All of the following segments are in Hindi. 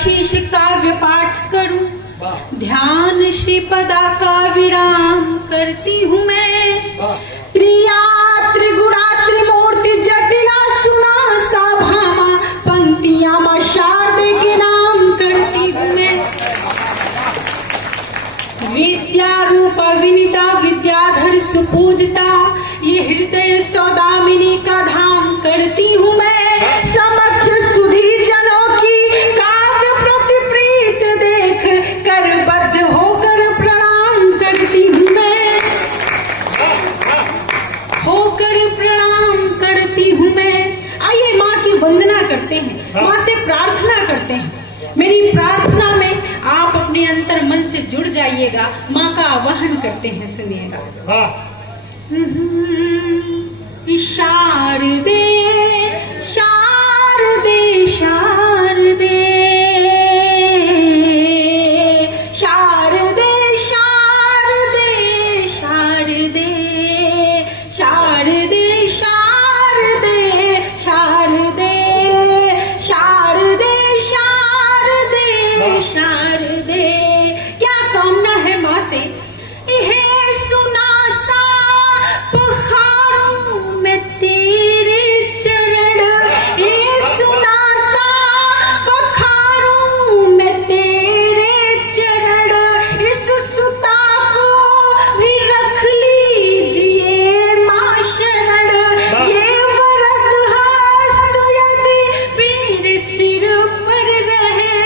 शीश काव्य पाठ करूं, ध्यान श्रीपदा का विराम करती हूँ मैं। त्रिया त्रिगुणा त्रिमूर्ति जटिला सुना साभामा, पंक्तियां मां शारदे के नाम करती हूँ मैं। विद्या रूप विनिता विद्याधर सुपूजता, ये हृदय सौदामिनी का धाम करती हूँ मैं। समक्ष सुधी जनों की काव्य प्रति प्रीत देख कर बद्ध होकर प्रणाम करती हूँ मैं, होकर प्रणाम करती हूँ मैं। आइए माँ की वंदना करते हैं, माँ से प्रार्थना करते हैं। मेरी प्रार्थना में आप अपने अंतर मन से जुड़ जाइएगा, माँ का आवाहन करते हैं, सुनिएगा। शारदे शारदे शारदे शारदे शारदे शारदे शारदे शारदे शारदे शारदे शारदे शारदे। क्या कामना है माँ से? हे सुना सा पखारूं मैं तेरे चरण, हे सुना सा पखारूं मैं तेरे चरण। इस सुता को भी रख लीजिए माँ शरण, ये वरद हस्त यदि मेरे सिर पर रहे,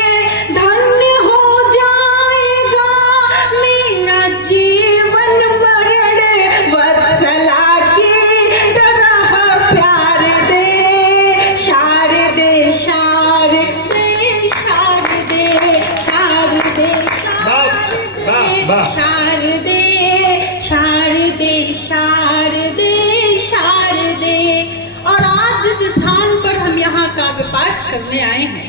धन्य हो जाएगा मेरा जीवन मरण। वत्सला की तरह प्यार दे, शारदे शारदे शारदे शारदे शारदे शारदे शारदे शारदे। और आज जिस स्थान पर हम यहाँ काव्य पाठ करने आए हैं,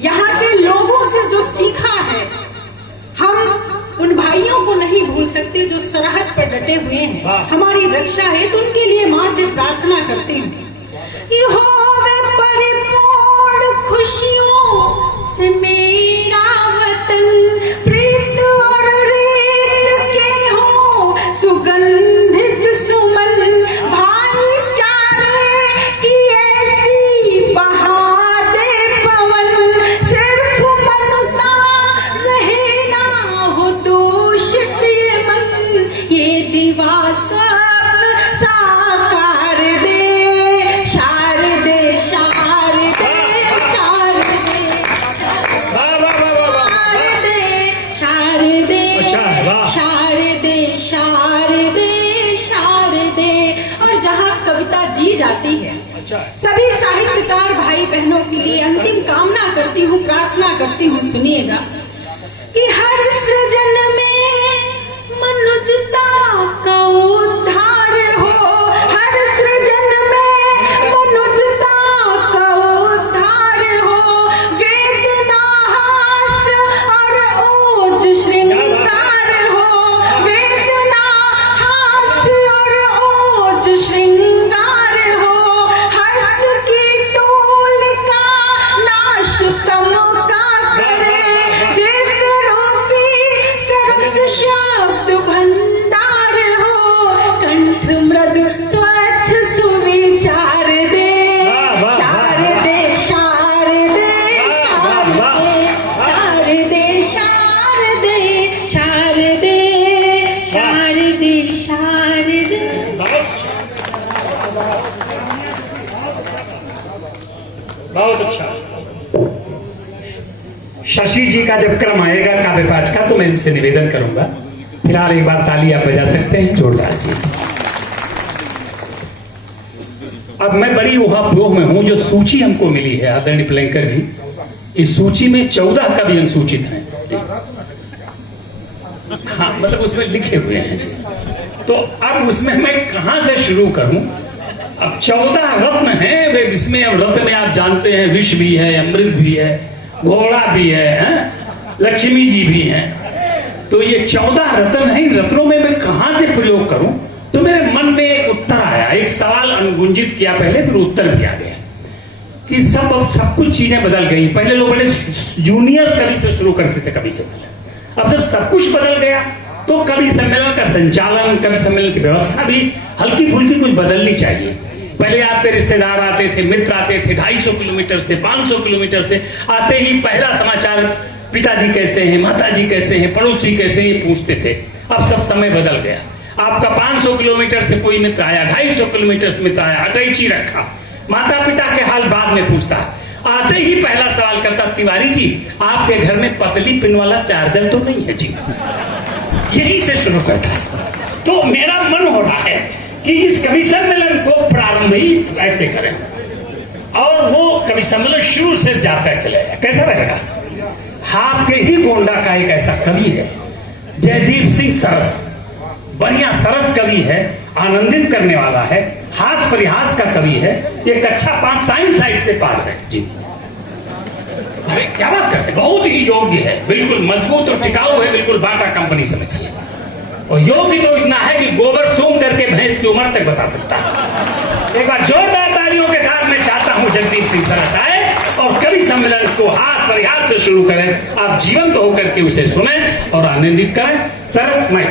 यहाँ के लोगों से जो सीखा है, हम उन भाइयों को नहीं भूल सकते जो सरहद पर डटे हुए हैं, हमारी रक्षा है। तो उनके लिए माँ से प्रार्थना करती हूँ कि होवे परिपूर्ण खुशियों से मेरा वतन, प्रीत और रीत के हो सुगंधित सुमन, भाईचारे की ऐसी बहादे पवन, सिर्फ मनता रहे ना हो दूषित ये मन, ये दीवा स्वप्न साकार दे, शारदे शारदे शारदे शारदे शारदे शारदे शारदे। और जहाँ कविता जी जाती है, सभी साहित्यकार भाई बहनों के लिए अंतिम कामना करती हूँ, प्रार्थना करती हूँ, सुनिएगा कि हर सृजन में मनुजता का उद्धार हो, हर सृजन में मनुजता का उद्धार हो। वेदना हास्य और ओज श्रृंगार हो, वेदना हास्य और ओज श्रृंगार हो। हस्त की तूलिका नाश तम का करे, दिव्य रूपी सरस शब्द भंडार हो। कंठ मृदु स्वच्छ सुविचार दे, शारदे शारदे शारदे शारदे शारदे शारदे शारदे शारदे। बहुत अच्छा। शशि जी का जब क्रम आएगा काव्य पाठ का, तो मैं इनसे निवेदन करूंगा। फिलहाल एक बार ताली आप बजा सकते हैं, जोरदार जी। अब मैं बड़ी ऊहापोह में हूं। जो सूची हमको मिली है आदरणीय प्लेंकर जी, इस सूची में 14 कवि अनुसूचित हैं। हाँ, मतलब उसमें लिखे हुए हैं। तो अब उसमें मैं कहां से शुरू करूं? अब 14 रत्न हैं वे, इसमें अब रत्न में आप जानते हैं विष भी है, अमृत भी है, घोड़ा भी है, लक्ष्मी जी भी हैं। तो ये 14 रत्न हैं, रत्नों में मैं कहां से प्रयोग करूं? तो मेरे मन में एक उत्तर आया, एक सवाल अनुगुंजित किया पहले, फिर उत्तर भी आ गया कि सब कुछ चीजें बदल गई। पहले लोग बड़े जूनियर कवि से शुरू करते थे कवि सम्मेलन। अब जब सब कुछ बदल गया तो कवि सम्मेलन का संचालन, कवि सम्मेलन की व्यवस्था भी हल्की फुल्की कुछ बदलनी चाहिए। पहले आपके रिश्तेदार आते थे, मित्र आते थे, 250 किलोमीटर से 500 किलोमीटर से, आते ही पहला समाचार पिताजी कैसे हैं, माताजी कैसे हैं, पड़ोसी कैसे हैं, पूछते थे। अब सब समय बदल गया। आपका 500 किलोमीटर से कोई मित्र आया, 250 किलोमीटर से मित्र आया, अटैची रखा, माता पिता के हाल बाद में पूछता, आते ही पहला सवाल करता, तिवारी जी आपके घर में पतली पिन वाला चार्जर तो नहीं है जी? यही से शुरू करता है। तो मेरा मन हो रहा है कि इस कवि सम्मेलन को प्रारंभ ही ऐसे करें और वो कवि सम्मेलन शुरू से जाता चलेगा। कैसा रहेगा? आपके ही गोंडा का एक ऐसा कवि है जयदीप सिंह सरस, बढ़िया सरस कवि है, आनंदित करने वाला है, हास परिहास का कवि है। ये कक्षा 5 साइंस साइड से पास है जी। अरे क्या बात करते, बहुत ही योग्य है, बिल्कुल मजबूत और टिकाऊ है, बिल्कुल बाटा कंपनी समझिए। और योग्य तो इतना है कि गोबर सूंघ करके भैंस की उम्र तक बता सकता है। एक बार जोरदार तालियों के साथ मैं चाहता हूं जगदीप सिंह सरस आए और कवि सम्मेलन को हाथ परिहास से शुरू करें। आप जीवंत होकर के उसे सुने और आनंदित करें। सरस माइक।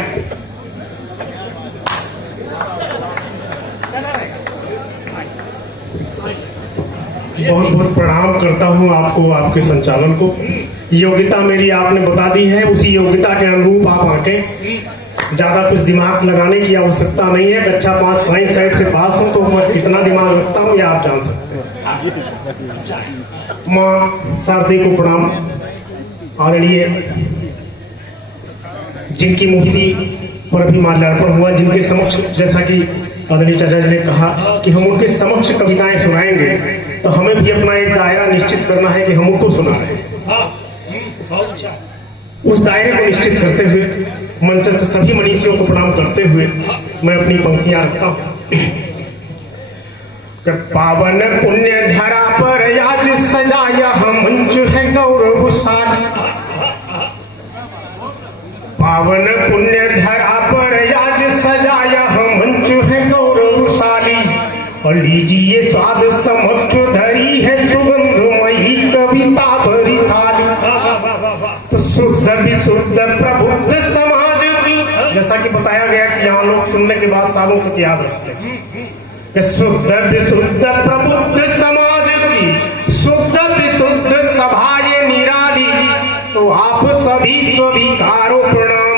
बहुत बहुत प्रणाम करता हूं आपको, आपके संचालन को। योग्यता मेरी आपने बता दी है, उसी योग्यता के अनुरूप आप आके, ज्यादा कुछ दिमाग लगाने की आवश्यकता नहीं है। कक्षा 5 साइंस साइड से पास हूं तो मैं कितना दिमाग रखता हूं ये आप जान सकते हैं। माँ शारदे को प्रणाम। आदरणीय जिनकी मूर्ति पर अभी माल्यार्पण हुआ, जिनके समक्ष, जैसा कि आदरणीय चाचा जी ने कहा कि हम उनके समक्ष कविताएं सुनाएंगे, तो हमें भी अपना एक दायरा निश्चित करना है कि हम उनको सुना रहे हैं। उस दायरे को निश्चित करते हुए मंचस्थ सभी मनीषियों को प्रणाम करते हुए मैं अपनी पंक्तियां रखता हूं। पावन पुण्य धरा पर आज सजाया मंच है गौरवशाली। पावन पुण्य धरा पर आज सजाया मंच है गौरवशाली। और लीजिए स्वाद समक्ष धरी है सुगंधमयी कविता भरी थाली। तो शुद्ध विशुद्ध प्रबुद्ध समाज की, जैसा कि बताया गया कि यहाँ लोग सुनने के बाद सालों तक याद रखते हैं कि शुद्ध विशुद्ध प्रबुद्ध समाज की शुद्ध विशुद्ध सभा ये निराली। तो आप सभी स्वीकारो प्रणाम,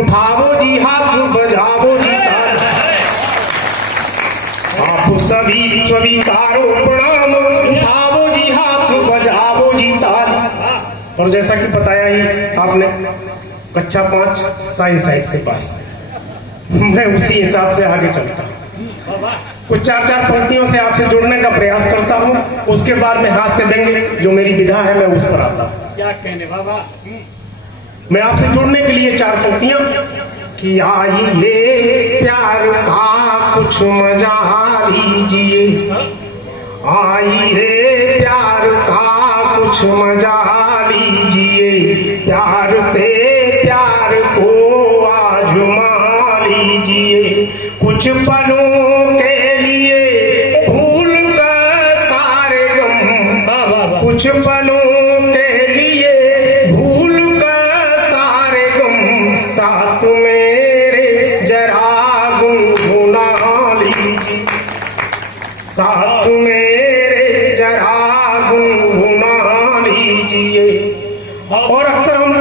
उठाओ जी हाथ बजाओ जी ताली। आप सभी स्वीकारो प्रणाम, उठाओ जी हाथ बजाओ जी ताली। और जैसा कि बताया ही आपने, कक्षा 5 साइंस साइड से पास, मैं उसी हिसाब से आगे चलता हूँ। कुछ 4-4 पंक्तियों से आपसे जुड़ने का प्रयास करता हूँ, उसके बाद में हाथ से व्यंग्य जो मेरी विधा है मैं उस पर आता हूँ। क्या कहने बाबा? मैं आपसे जुड़ने के लिए 4 पंक्तियां कि आई ले प्यार का कुछ मजा लीजिए, आई ले प्यार का कुछ मजा लीजिए, प्यार से प्यार को आजमा लीजिए। कुछ पलों के लिए भूल कर सारे गम, कुछ पलों के लिए भूल कर सारे गम, साथ मेरे जरा गुनगुना लीजिए, साथ मेरे जरा गुनगुना लीजिए। और अक्सर हम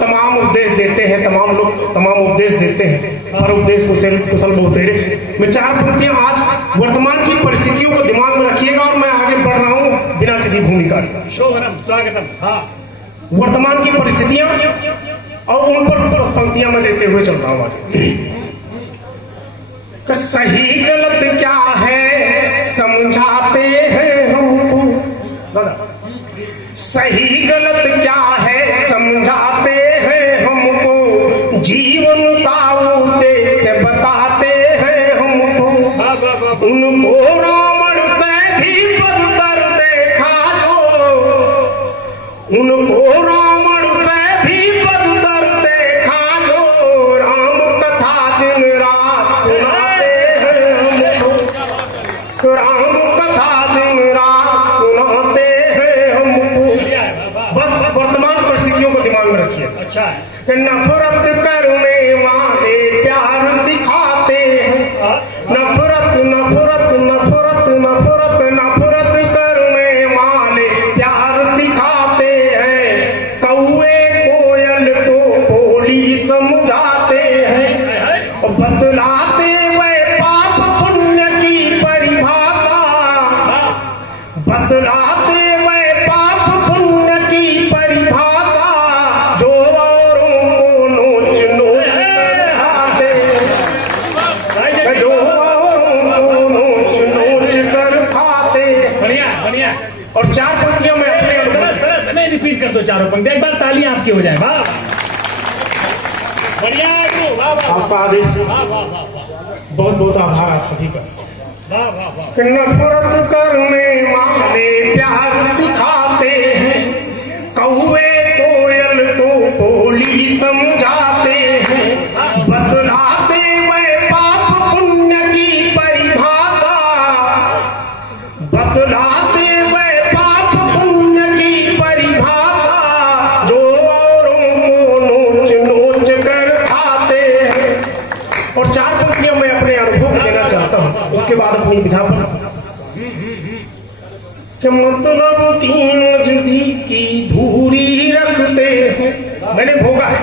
तमाम उपदेश देते हैं, तमाम लोग तमाम उपदेश देते हैं, हर उपदेश कुशल बहुतेरे। मैं 4 पंक्तियां आज वर्तमान की परिस्थितियों को दिमाग में रखिएगा और मैं आगे बढ़ रहा हूं बिना किसी भूमिका के। शोभनम स्वागतम। हाँ, वर्तमान की परिस्थितियां और उन पर 10 पंक्तियां मैं देते हुए चल रहा हूं आज। सही गलत क्या है समझाते हैं हमको, सही गलत क्या है समझाते हैं हमको, जीवन का उद्देश्य बताते हैं हमको। उनको रावण से भी बदतर देखा जो, उनको रावण से भी बदतर देखा जो, राम कथा दिन रात सुनाते हैं हमको, राम कथा दिन रात सुना परिस्थितियों को दिमाग में रखिए। अच्छा कि नफरत करने वाले प्यार सिखाते हैं, नफरत नफरत नफरत नफरत नफरत करने वाले प्यार सिखाते हैं, कौए कोयल को बोली समझाते हैं, बतलाते हुए पाप पुण्य की परिभाषा, बतलाते हुए पाप पुण्य की परिभाषा, जो औरों को नोच नोच कर खाते, जो औरों को नोच नोच कर खाते। बढ़िया बढ़िया। और चार पंक्तियों में अपने सरस सरस, मैं रिपीट कर दो चारों पंक्ति, एक बार तालियां आपकी हो जाए। वाह बढ़िया गुरु, वाह वाह आपका आदेश, वाह वाह वाह वाह बहुत बहुत आभार आप सभी का। वाह वाह वाह। कि नफरत करने वाले प्यार सिखाते हैं, कौए कोयल को बोली समझाते हैं, बतलाते हुए पाप पुण्य की परिभाषा, बतलाते हुए पाप पुण्य की परिभाषा, जो औरों को नोच नोच कर खाते हैं। और चार पंक्तियां मैं अपने अनुभव देना चाहता हूं, उसके बाद अपनी विधा पर। कि मतलब की नजदीकी दूरी रखते हैं, मैंने भोगा है,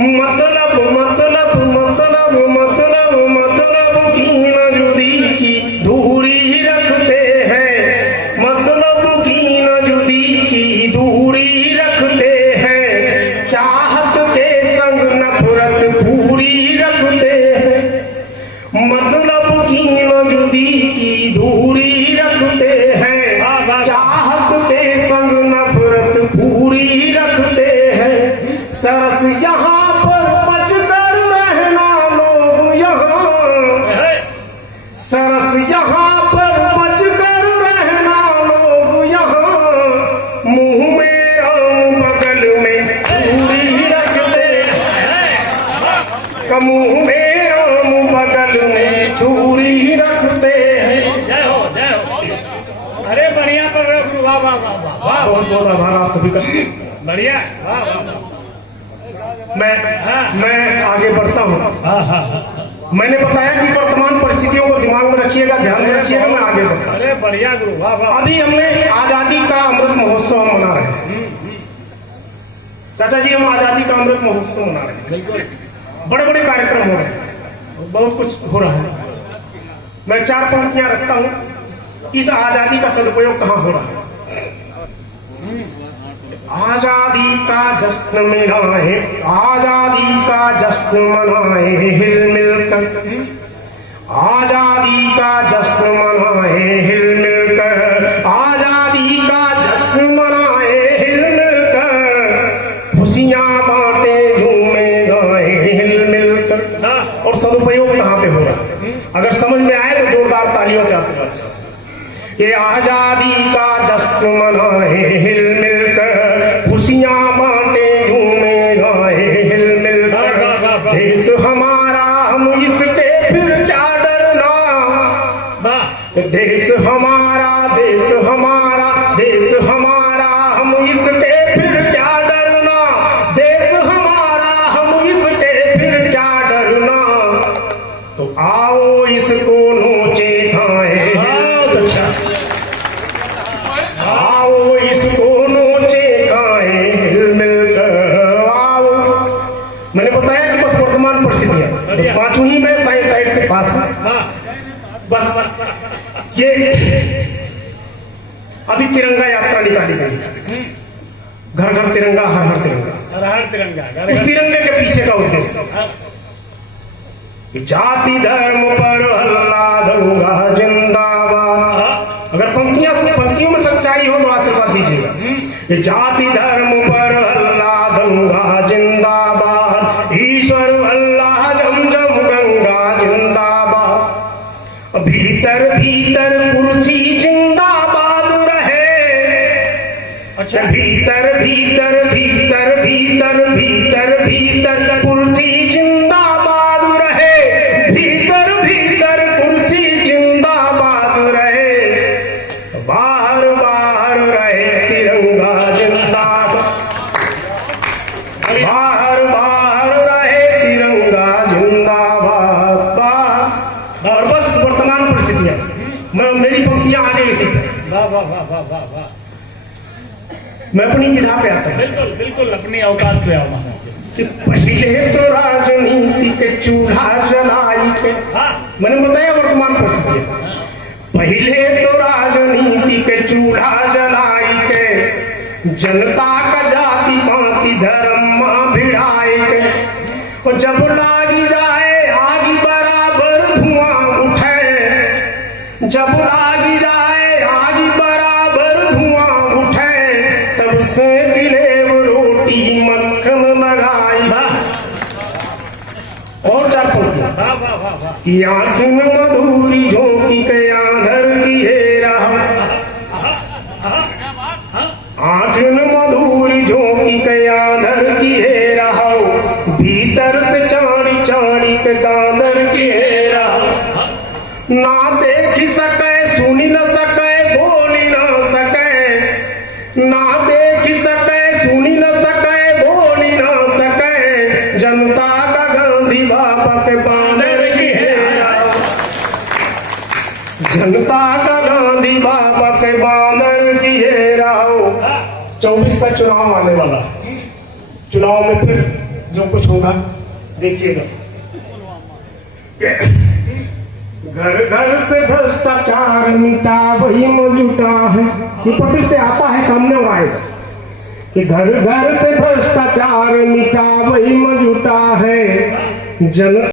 मतलब मतलब मतलब मतलब मतलब की नजदीकी दूरी रखते हैं, मतलब की नजदीकी दूरी रखते हैं, चाहत के संग नफरत पूरी रखते हैं, मतलब की नजदीकी दूरी रखते हैं, चाहत के संग नफरत पूरी रखते हैं, सरस यहाँ पर बच कर रहना लोग यहाँ, सरस यहाँ पर बच कर रहना लोग यहाँ, मुंह में राम बगल में चूड़ी रखते हैं, मुंह में राम बगल में चूड़ी रखते हैं। जय हो जय हो। अरे बढ़िया कर रहे हो गुरु, वाह वाह वाह वाह वाह। बहुत बहुत आभार आप सभी का। बढ़िया, वाह वाह। मैं आगे बढ़ता हूँ। मैंने बताया कि वर्तमान परिस्थितियों को दिमाग में रखिएगा, ध्यान में रखिएगा, मैं आगे बढ़ता हूँ। अरे बढ़िया गुरु, वाह वाह। अभी हमने आजादी का अमृत महोत्सव हम मना रहे हैं। चाचा जी, हम आजादी का अमृत महोत्सव मना रहे हैं। बिल्कुल। बड़े बड़े कार्यक्रम हो रहे हैं, बहुत कुछ हो रहा है। मैं चार पंक्तियां रखता हूँ, इस आजादी का सदुपयोग कहाँ हो रहा है। आजादी का जश्न मनाए, आजादी का जश्न मनाए हिल मिलकर, आजादी का जश्न मनाए हिल मिलकर, आजादी का जश्न मनाए हिल मिलकर, खुशियां बांटे झूमे गाए हिल मिलकर। और सदुपयोग कहाँ पे हो रहा है, अगर समझ में आए तो जोरदार तालियों से आशीर्वाद। ये आजादी का जश्न मनाए हिल मिलकर, खुशियां बांटे झूमे गाए हिल मिलकर, देश हमारा हम इसके फिर क्या डरना, देश हमारा देश हमारा देश हमारा हम इसके फिर क्या डरना, देश हमारा हम इसके फिर क्या डरना, तो आओ इसको नोचे खाए। अच्छा, आओ इसको नोचे खाए हिल मिलकर, आओ। मैंने बताया कि बस वर्तमान परिस्थितियां, बस पांचों ही में साइड साइड से पास है। बस ये अभी तिरंगा यात्रा निकाली गई, घर घर तिरंगा, हर हर तिरंगा, हर हर तिरंगा। उस तिरंगे के पीछे का उद्देश्य जाति धर्म पर हल्ला दूंगा जिंदाबाद। अगर पंक्तियों में सच्चाई हो तो आशीर्वाद दीजिएगा। जाति धर्म पर हल्ला दूंगा जिंदाबाद, ईश्वर अल्लाह जम जम गंगा जिंदाबाद, भीतर भीतर कुर्सी जिंदाबाद रहे, अच्छा भीतर भीतर भीतर भीतर भीतर भीतर कुर्सी जिंदाबाद रहे, भीतर भीतर कुर्सी जिंदाबाद रहे, बाहर बाहर रहे तिरंगा जिंदाबाद। वाह वाह वाह वाह। मैं अपनी विधा पे आता हूँ बिल्कुल बिल्कुल अपनी औकात पे आओ महाराज। कि पहले तो राजनीति के चूल्हा जलाई के, हाँ मैंने बताया वर्तमान परिस्थिति है। पहले तो राजनीति के चूल्हा जलाई के, जनता का जाति पाति धर्म मां भिड़ाए के, और जब लागी जाए आगी बराबर धुआं उठे, जब लागी जाए आगी बराबर धुआं उठे, तब से गिलेव रोटी मक्खन लगाई। और चार पंक्तियां। वाह वाह वाह वाह। कि आंख में मधुरी झोंकी के आंधर की हेरा, आंख में मधुरी झोंकी के आंधर की हेरा, भीतर से चाड़ी चाड़ी के दादर की हेरा, ना देख सके सुनी न सके बोली न सके, ना देख सके सुनी न सके बोली न सके, जनता का गांधी बाबा के बानर की हेरा, जनता का गांधी बाबा के बानर की हेरा। 24 का चुनाव आने वाला, चुनाव में फिर जो कुछ होगा देखिएगा। घर घर से भ्रष्टाचार मिटा वही मौजूदा है, ये पट्टी से आता है सामने आएगा कि घर घर से भ्रष्टाचार मिटा वही मौजूदा है, जन